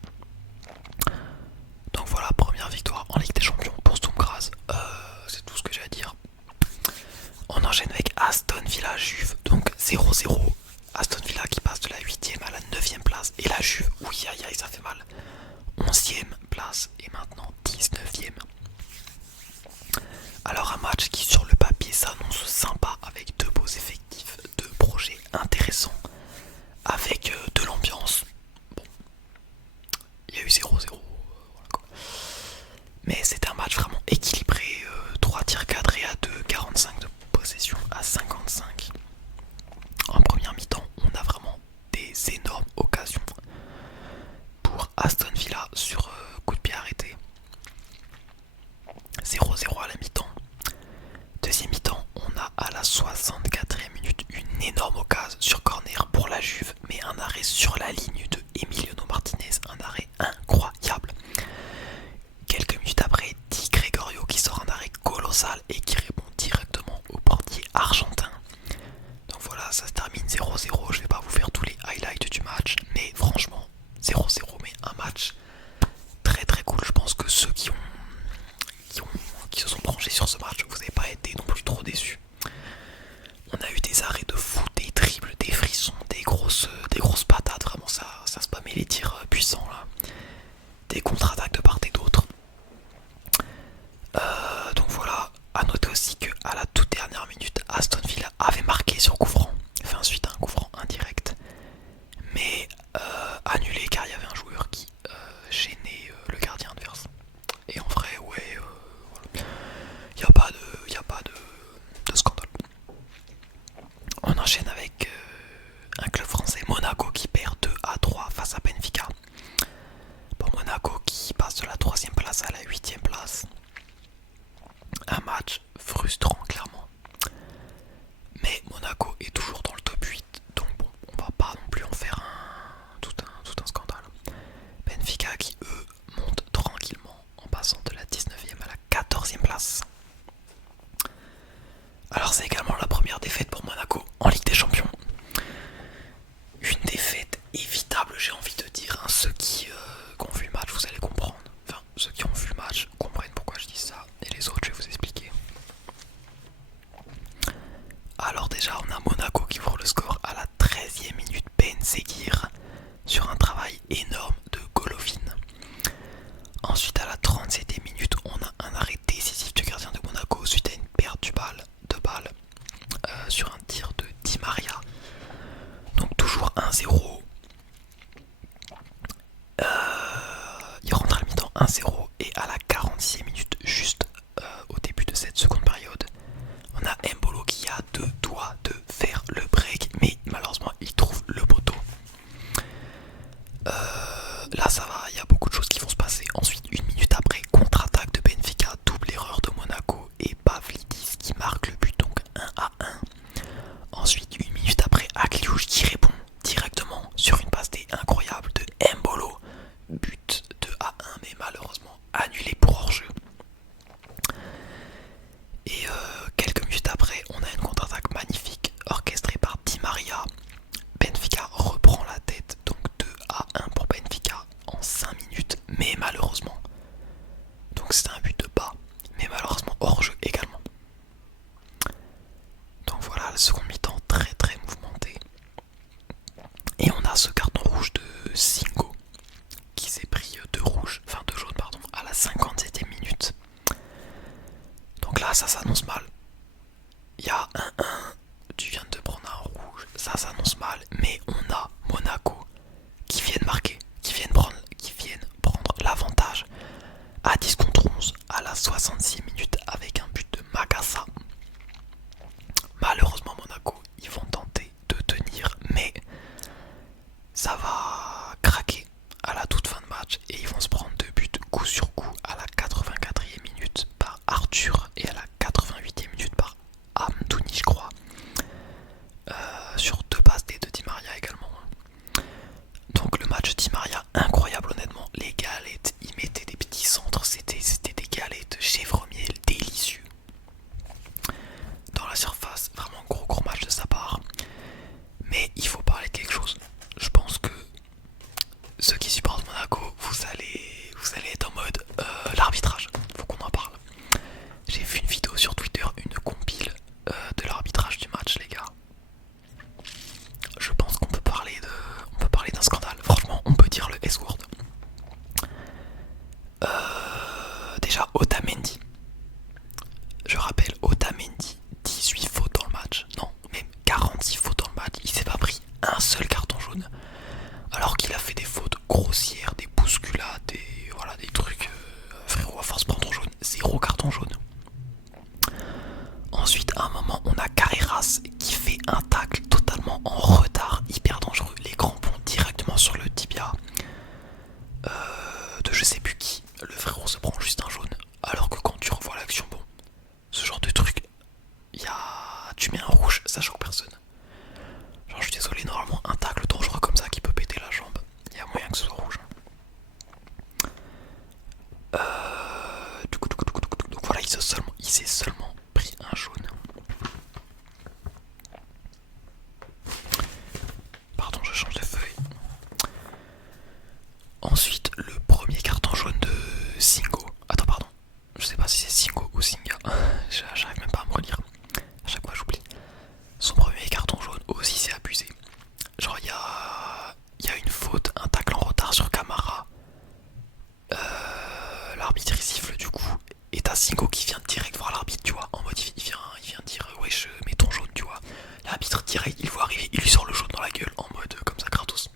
Donc voilà, première victoire en Ligue des Champions pour Sturm Graz. C'est tout ce que j'ai à dire. On enchaîne avec Aston Villa Juve, donc 0-0. Aston Villa qui passe de la 8ème à la 9ème place. Et la Juve, oui aïe aïe, ça fait mal. 11ème place et maintenant 19ème. Alors un match qui sur le papier s'annonce sympa avec deux beaux effectifs, deux projets intéressants, avec de l'ambiance. Bon, il y a eu 0-0, voilà quoi. Mais c'était un match vraiment équilibré, 3 tirs cadrés à 2, 45 de possession à 55. En première mi-temps, on a vraiment des énormes occasions pour Aston Villa sur coup de pied arrêté. 0-0 à la mi-temps. Deuxième mi-temps, on a à la 64e minute une énorme occasion sur corner pour la Juve, mais un arrêt sur la ligne de Emiliano Martinez, un arrêt incroyable. Quelques minutes après, Di Gregorio qui sort un arrêt colossal et qui répond directement au portier argentin. Donc voilà, ça se termine 0-0, je vais pas vous faire tous les highlights du match, mais franchement, 0-0, mais un match très très cool. Je pense que ceux qui se sont branchés sur ce match, vous n'avez pas été non plus trop déçus. On a eu des arrêts de fou, des dribbles, des frissons, des grosses patates, vraiment ça se spammait les tirs puissants là. Des contre-attaques de part et d'autre. Donc voilà, à noter aussi que à la toute dernière minute, Aston Villa avait marqué sur coup franc, enfin ensuite un coup franc indirect, mais annulé car il y avait un joueur qui gênait le gardien adverse. Et en vrai, ouais, voilà. Il n'y a pas de scandale. On enchaîne avec un club français, Monaco, qui perd 2-3 face à Benfica. Bon, Monaco qui passe de la 3ème place à la 8ème place. Un match frustrant, clairement. Mais Monaco est toujours dans le top 8, donc bon, on va pas non plus en faire tout un scandale. Benfica qui, eux, monte tranquillement en passant de la 19ème à la 14ème place. Alors c'est également la première défaite pour Monaco en Ligue des Champions. Une défaite évitable, j'ai envie de dire. Ceux qui ont vu le match, vous allez comprendre. Enfin, ceux qui ont vu le match comprennent pourquoi je dis ça. Et les autres, je vais vous expliquer. Alors déjà, on a Monaco qui ouvre le score à la 13e minute. Ben Seguir sur un travail énorme de Golovin. Ensuite, à la 37e minute, on a un arrêt décisif du gardien de Monaco suite à une perte de balle sur un tir de Di Maria. Donc toujours 1-0. Il rentre à la mi-temps 1-0 et à la 46e minute, juste au début de cette seconde période, on a Embolo qui a deux doigts de faire le break, mais malheureusement il trouve le poteau. Là ça va, il y a beaucoup de choses qui vont se passer. Ensuite, une minute après, contre-attaque de Benfica, double erreur de Monaco et Pavlidis qui marque le but, donc 1-1. Ensuite, une minute après, Agliouche qui répond directement sur une passe D incroyable de Embolo. But de 1-1, mais malheureusement la seconde mi-temps très très mouvementée. Et on a ce carton rouge de Singo qui s'est pris deux jaunes pardon, à la 57e minute. Donc là ça s'annonce mal. Il y a 1-1, tu viens de te prendre un rouge, ça s'annonce mal. Mais on a Monaco qui viennent marquer, qui viennent prendre l'avantage à 10 contre 11 à la 66 minutes avec un but de Magassa. Malheureusement Monaco, ils vont tenter de tenir, mais ça va craquer à la toute fin de match et ils vont se prendre deux buts coup sur coup à la 84e minute par Arthur et à la 88e minute par Amdouni je crois, sur deux passes des de Di Maria également. Donc le match Di Maria incroyable honnêtement, les galettes, ils mettaient des petits centres, c'était des galettes chèvre miel délicieux dans la surface, vraiment gros match de sa part. Mais il faut parler de quelque chose, je pense que ceux qui supportent Monaco, vous allez être en mode l'arbitrage, faut qu'on en parle. J'ai vu une vidéo sur Twitter, une compile de l'arbitrage du match les gars. Je pense qu'on peut parler d'un scandale, franchement on peut dire le S-word. Déjà Otamendi, je rappelle Otamendi, 18 fautes dans le match, non même 46 fautes dans le match, il s'est pas pris un seul carton jaune. Alors qu'il a fait des fautes grossières, des bousculades, des trucs. Frérot, à force de prendre jaune, zéro carton jaune. Ensuite, à un moment, on a Carreras qui fait un tacle totalement en retard, hyper dangereux. Les crampons directement sur le tibia de je sais plus qui. Le frérot se prend juste un jaune. Alors que quand tu revois l'action, bon, ce genre de truc, tu mets un rouge, ça choque personne. Genre, je suis désolé, normalement, un tacle dangereux comme ça qui peut péter la jambe, il y a moyen que ce soit rouge. Donc voilà, il s'est seulement pris un jaune. Pardon, je change de feuille. Ensuite, le premier carton jaune de Singo. Attends, pardon. Je sais pas si c'est Singo ou Singa. J'arrive même pas à me relire. À chaque fois, j'oublie. Son premier carton jaune aussi, c'est abusé. Genre, il y a une faute, un tacle en retard sur Camara. L'arbitre il siffle du coup. Et t'as Singo qui vient direct voir l'arbitre, tu vois. En mode, il vient dire, ouais, je mets ton jaune, tu vois. L'arbitre direct, il voit arriver, il lui sort le jaune dans la gueule en mode comme ça, gratos.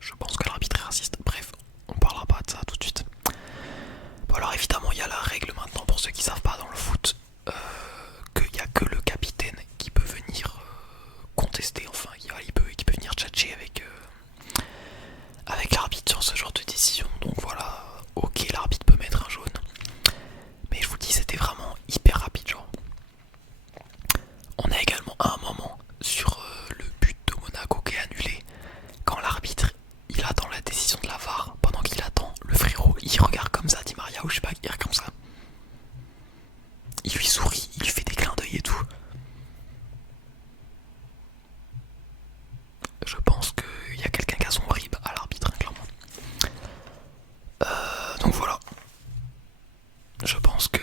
Je pense que l'arbitre est raciste. Bref, on parlera pas de ça tout de suite. Bon, alors évidemment, il y a la règle maintenant pour ceux qui savent pas dans le foot. Qu'il n'y a que le capitaine qui peut venir contester, enfin, qui peut venir tchatcher avec l'arbitre sur ce genre de décision. Donc voilà, ok, l'arbitre peut mettre un jaune. Mais je vous dis, c'était vraiment hyper rapide, genre. On a également à un moment sur le but de Monaco qui est annulé. Quand l'arbitre, il attend la décision de la VAR, pendant qu'il attend, le frérot, il regarde comme ça, Di Maria, ou je sais pas, il regarde comme ça. Il lui sourit, il lui fait des clins d'œil et tout. Je pense qu'il y a quelqu'un qui a son rib à l'arbitre, clairement. Donc voilà. Je pense que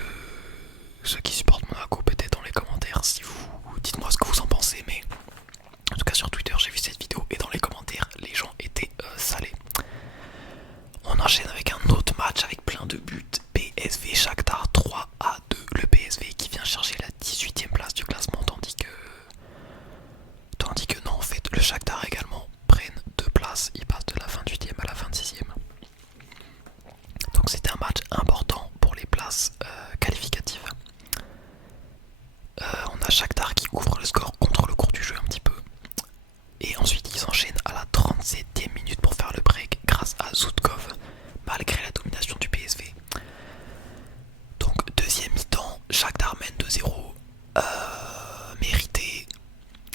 ceux qui supportent Monaco, peut-être dans les commentaires, si vous dites-moi ce que vous en pensez, mais en tout cas sur Twitter j'ai vu cette vidéo et dans les commentaires les gens étaient salés. On enchaîne avec un autre match avec plein de buts. PSV Shakhtar 3-2. Le PSV qui vient chercher la 18e place du classement, tandis que non, en fait le Shakhtar également prennent deux places, ils passent de la 28e à la 26e. Donc c'était un match important pour les places qualificatives. On a Shakhtar qui ouvre le score contre le cours du jeu un petit peu. Et ensuite ils enchaînent à la 37e minute pour faire le break grâce à Zoutkov, malgré la domination du PSV. Donc deuxième mi-temps, Shakhtar mène 2-0. Mérité.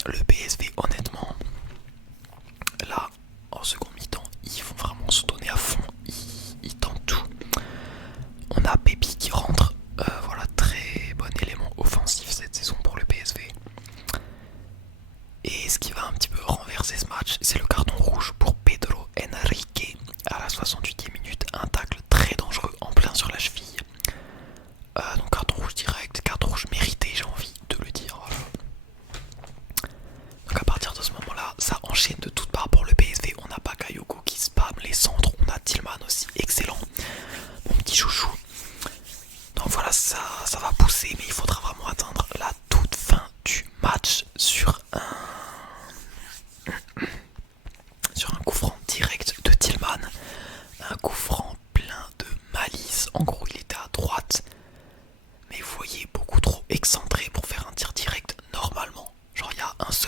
Le PSV honnêtement, là en seconde mi-temps, ils vont vraiment se donner à fond. Ils tentent tout. On a Pépi qui rentre. Voilà, très bon élément offensif cette saison pour le PSV. Et ce qui va un petit peu renverser ce match, c'est le carton rouge pour Pedro Henrique à la 68e minute. Un tacle très dangereux en plein sur la cheville. Donc carton rouge direct, carton rouge mérité, j'ai envie de le dire. Voilà.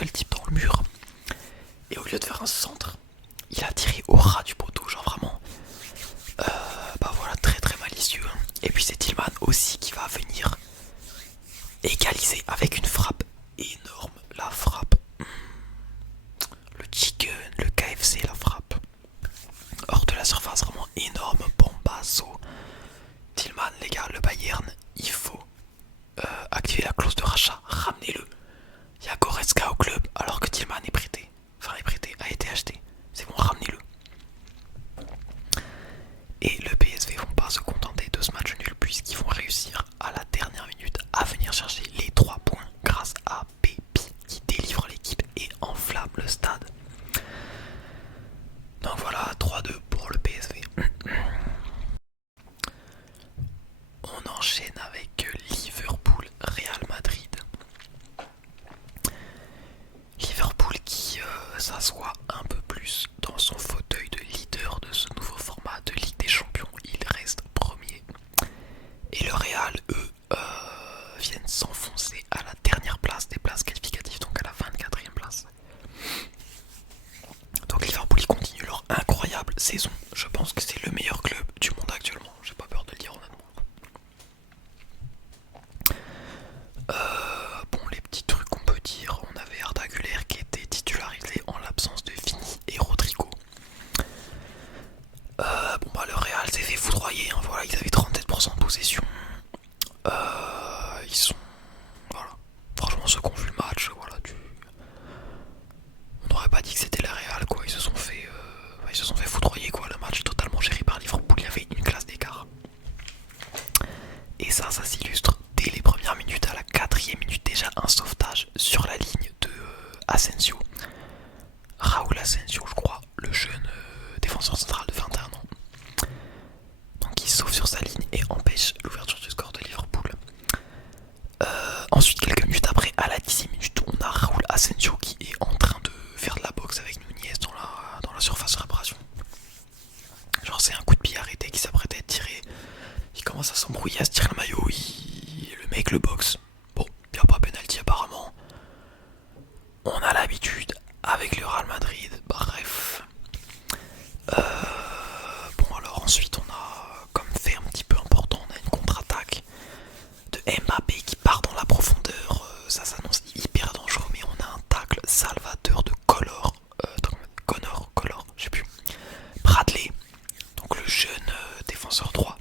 le type dans le mur. Et au lieu de faire un centre, il a tiré au ras du poteau, genre vraiment. Bah voilà, très très malicieux. Et puis c'est Tillman aussi qui va venir égaliser avec une frappe énorme. La frappe, le chicken, le KFC, la frappe. Hors de la surface, vraiment énorme, bombasso. Tillman, les gars, le Bayern, il faut activer la clause de rachat, ramenez-le. Il y a Goretzka au club alors que Tillman est prêté. Enfin, est prêté, a été acheté. C'est bon, ramenez-le. Et le PSV vont pas se contenter de ce match nul puisqu'ils vont réussir à la dernière minute à venir chercher les 3 points grâce à Pépi qui délivre l'équipe et enflamme le stade. Donc voilà, 3-2 pour le PSV. On enchaîne avec Liverpool, Real Madrid. Liverpool qui s'assoit un peu plus dans son fauteuil de leader de ce nouveau format de Ligue des Champions. Il reste premier. Et le Real, eux, viennent s'enfoncer à la dernière place des places qualificatives, donc à la 24e place. Donc Liverpool, ils continuent leur incroyable saison. Je pense que c'est le meilleur club du monde actuellement. J'ai pas peur de le dire honnêtement. Bon, les petits trucs qu'on peut dire, on avait Arda Güler qui était titularisé en l'absence de Vini et Rodrigo. Bon bah le Real s'est fait foudroyer, hein, voilà, ils avaient 37% de possession. Ils sont... Voilà. Franchement ceux qui ont vu le match, voilà, on n'aurait pas dit que c'était le Real quoi, ils se sont fait foudroyer quoi, le match totalement géré par Liverpool, il y avait une classe d'écart. Et ça s'illustre dès les premières minutes, à la 4e minute déjà un sauvetage sur la ligne de Asensio. Raúl Asensio je crois, le jeune défenseur central de 21 ans. Donc il sauve sur sa ligne et empêche l'ouverture du score de Liverpool. Ensuite quelques minutes après, à la 10e minute, on a Raúl Asensio qui est en train de faire de la boxe avec Nunez dans la surface de réparation. Genre c'est un coup de pied arrêté qui s'apprêtait à être tiré. Il commence à s'embrouiller, à se tirer le maillot, le mec le boxe. Bon, il n'y a pas penalty apparemment. On a l'habitude avec le Real Madrid, bref. Bon alors ensuite on a, comme fait un petit peu important, on a une contre-attaque de Mbappé qui part dans la profondeur. Ça s'annonce hyper dangereux, mais on a un tacle salvateur de Connor, je sais plus. Bradley, donc le jeune défenseur droit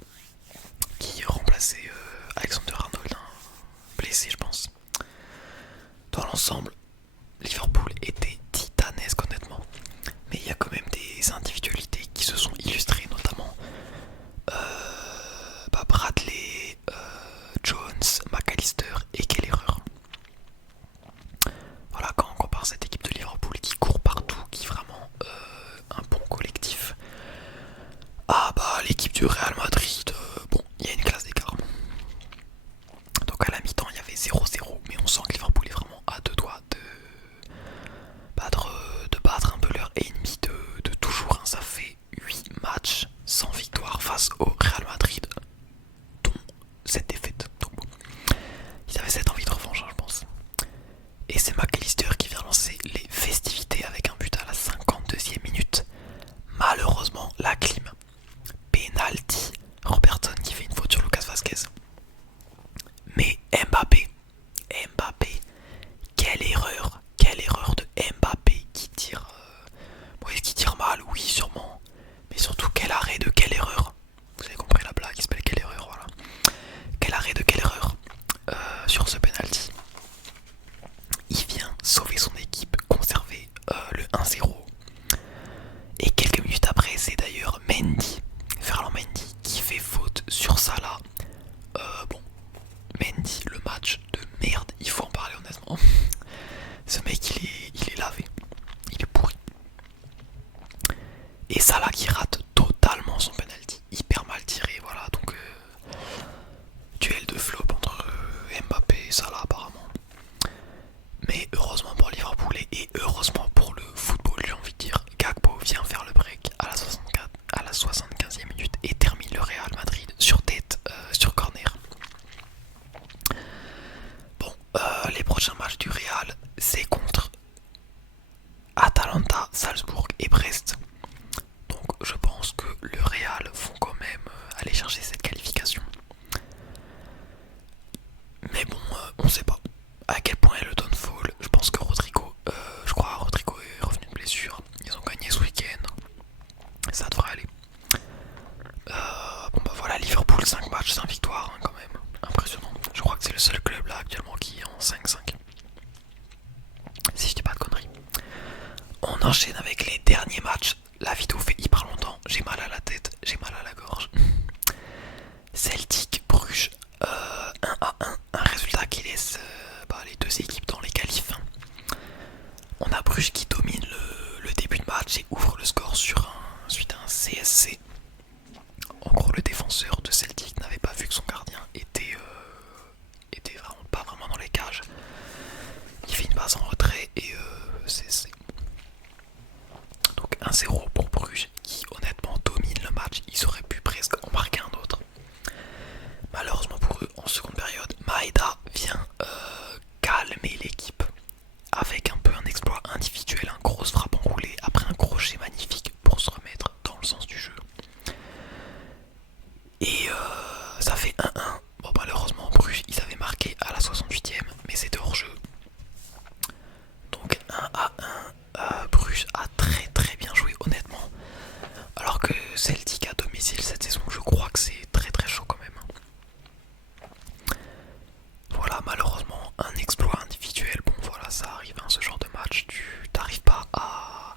qui remplaçait Alexander Arnold, blessé je pense. Dans l'ensemble, Liverpool était titanesque honnêtement, mais il y a quand même des individualités qui se sont illustrées, notamment Bradley, Jones, McAllister et Kelleher. Voilà, quand on compare cette équipe de Liverpool qui court partout, qui est vraiment un bon collectif, ah bah l'équipe du Real Madrid, bon, il y a une classe d'écart. Donc à la mi-temps il y avait 0-0, mais on sent que Liverpool est vraiment à deux doigts de battre un peu leur ennemi de toujours. Ça fait 8 matchs sans victoire face au Real Madrid, dont cette défaite. Donc bon, ils avaient cette envie de revanche, je pense. Et c'est McAllister qui vient lancer les festivités avec un but à la 52e minute. Malheureusement, la clim. Penalty. Robertson qui fait une faute sur Lucas Vazquez. Mais Mbappé, quelle erreur de Mbappé qui tire. Bon, est-ce qu'il tire mal? Oui, sûrement. Mais surtout, quel arrêt de quelle erreur. Vous avez compris la blague, il s'appelle quelle erreur, voilà. Quel arrêt de quelle erreur sur ce penalty. Il vient sauver son équipe, conserver le 1-0. Et quelques minutes après, c'est d'ailleurs Ferland Mendy, qui fait faute sur Salah. Bon, Mendy, le match de merde, il faut en parler honnêtement. Ce mec, il est lavé, il est pourri. Et Salah qui rate totalement son penalty, hyper mal tiré, voilà. Donc duel de flop entre Mbappé et Salah apparemment. Mais heureusement pour Liverpool et heureusement pour le football, j'ai envie de dire, Gakpo vient faire le break à la 75e minute et termine le Real Madrid sur tête, sur corner. Bon, les prochains matchs du Real, c'est contre enchaîne avec les derniers matchs. La vidéo fait hyper longtemps, j'ai mal à la tête, j'ai mal à la gorge. Celtic Bruges 1-1, un résultat qui laisse les deux équipes dans les qualifs. On a Bruges qui domine le début de match et ouvre le score suite à un CSC. En gros, le défenseur de Celtic n'avait pas vu que son gardien était vraiment pas vraiment dans les cages. Il fait une passe en retrait et CSC. Donc 1-0 pour Bruges qui honnêtement domine le match. Ils auraient pu presque en marquer un autre. Malheureusement pour eux, en seconde période, Maeda vient calmer l'équipe avec un peu un exploit individuel, une grosse frappe enroulée après un crochet magnifique pour se remettre dans le sens du jeu. Et ça fait 1-1. Bon, malheureusement Bruges ils avaient marqué à la 68e, mais c'était hors jeu. Donc 1-1. Bruges a très très bien joué honnêtement. Alors que Celtic à domicile cette saison, je crois que c'est très très chaud quand même. Voilà, malheureusement un exploit individuel, bon voilà ça arrive ce genre de match, tu t'arrives pas à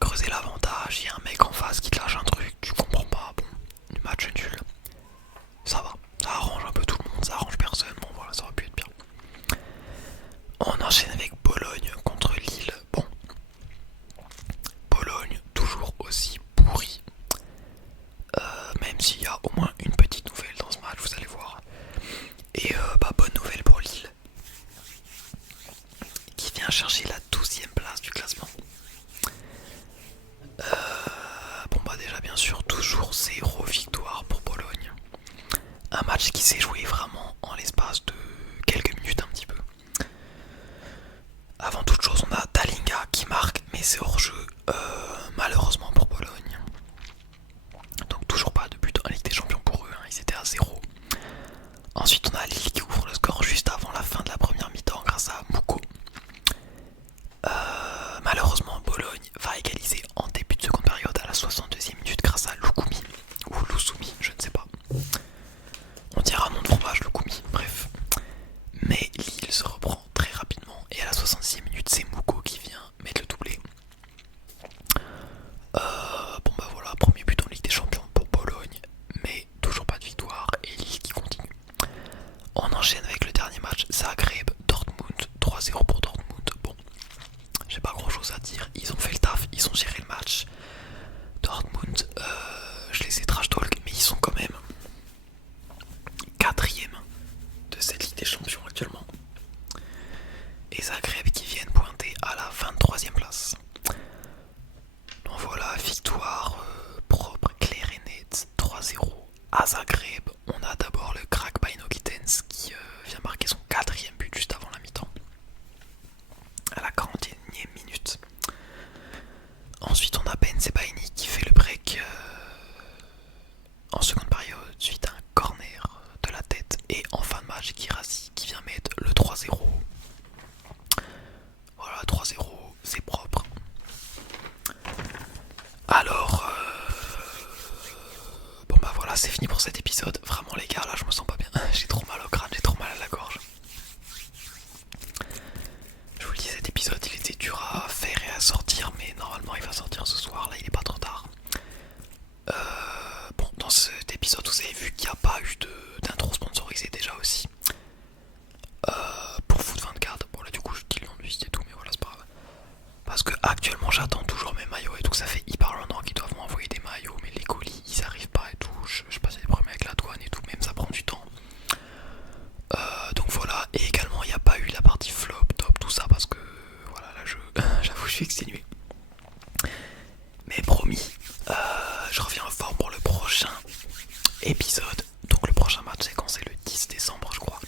creuser l'avantage, il y a un mec en face qui te lâche un truc, tu comprends pas, bon, du match nul. Ça va, ça arrange un peu tout le monde, ça arrange personne, bon voilà, ça aurait pu être bien. On enchaîne avec Bologne contre Lille. Bon, Bologne toujours aussi pourri, même s'il y a au moins une petite nouvelle dans ce match, vous allez voir. Et bonne nouvelle pour Lille, qui vient chercher la 12e place du classement. Déjà bien sûr, toujours 0 victoire pour Bologne. Un match qui s'est joué vraiment en l'espace de quelques minutes un petit peu. Avant toute chose, on a Dalinga qui marque, mais c'est hors jeu, malheureusement pour Bologne. Donc toujours pas de but en Ligue des Champions pour eux, ils étaient à 0. Ensuite on a Lille qui ouvre le score juste avant la fin de la première mi-temps grâce à Mouko. Malheureusement Bologne va égaliser en début de seconde période à la 62e minute grâce à Lukumi, ou Lusumi, je ne sais pas. On dirait un nom de fromage, Lukumi, bref. Mais Lille se reprend très rapidement et à la 66e minute c'est Mouko qui vient mettre le doublé. Voilà, premier but en Ligue des Champions pour Bologne, mais toujours pas de victoire et Lille qui continue. On enchaîne avec le dernier match, Zagreb, Dortmund, 3-0 pour Dortmund. Bon, j'ai pas grand chose à dire, ils ont fait le taf, ils ont géré le match. Dortmund, je les ai trash talk, mais ils sont quand même 4ème de cette Ligue des Champions actuellement. Et Zagreb qui viennent pointer à la 23e place. Donc voilà, victoire propre, claire et nette, 3-0 à Zagreb. On a d'abord le crack Baino Gittens qui vient marquer son 4ème but juste avant la mi-temps, à la 41e minute. Ensuite on a Ben Sebaini qui fait le break en seconde période suite à un corner de la tête. Et en fin de match Kirasi qui vient mettre le 3-0. Voilà, 3-0, c'est propre. Alors, voilà, c'est fini pour cet épisode. Vraiment les gars, là je me sens pas bien. J'ai trop mal au crâne, j'ai trop mal à la gorge. Je vous le dis, cet épisode il était dur à faire et à sortir, mais normalement il va sortir ce soir, là il est pas trop tard. Dans cet épisode vous avez vu qu'il n'y a pas eu d'intro sponsorisé déjà aussi. Pour Foot 24, bon là du coup je dis le nom du site et tout, mais voilà c'est pas grave. Parce que actuellement j'attends toujours mes maillots et tout, ça fait hyper longtemps qu'ils doivent m'envoyer des maillots, mais les colis ils arrivent pas et tout, je passe des problèmes avec la douane et tout, même ça prend du temps. Donc voilà, et également il n'y a pas eu la partie flop, top, tout ça parce que voilà là j'avoue je suis exténué. Mais promis, je reviens en forme pour le prochain épisode. Donc le prochain match c'est quand? C'est le 10 décembre je crois.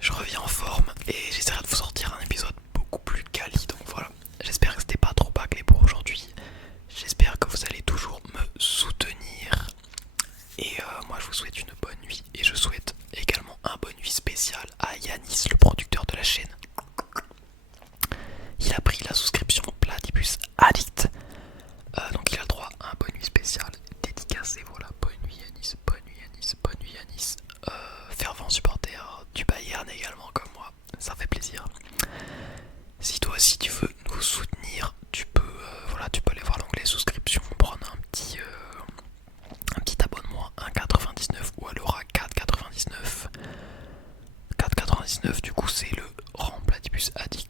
Je reviens en forme et j'essaierai de vous sortir un épisode beaucoup plus quali. Donc voilà, j'espère que c'était pas trop bâclé pour aujourd'hui. J'espère que vous allez toujours me soutenir. Et moi je vous souhaite une bonne nuit. Et je souhaite également un bonne nuit spécial à Yanis, le producteur de la chaîne. Il a pris la souscription Platypus Addict. Donc il a le droit à un bonne nuit spécial dédicacé. Voilà, bonne nuit Yanis, bonne nuit Yanis, bonne nuit Yanis. Fervent supporter du Bayern également comme moi, ça fait plaisir. Si toi aussi tu veux nous soutenir, tu peux, voilà, tu peux aller voir l'onglet souscription, prendre un petit abonnement à 1,99 ou alors à 4,99. 4,99 du coup c'est le rang Platypus Addict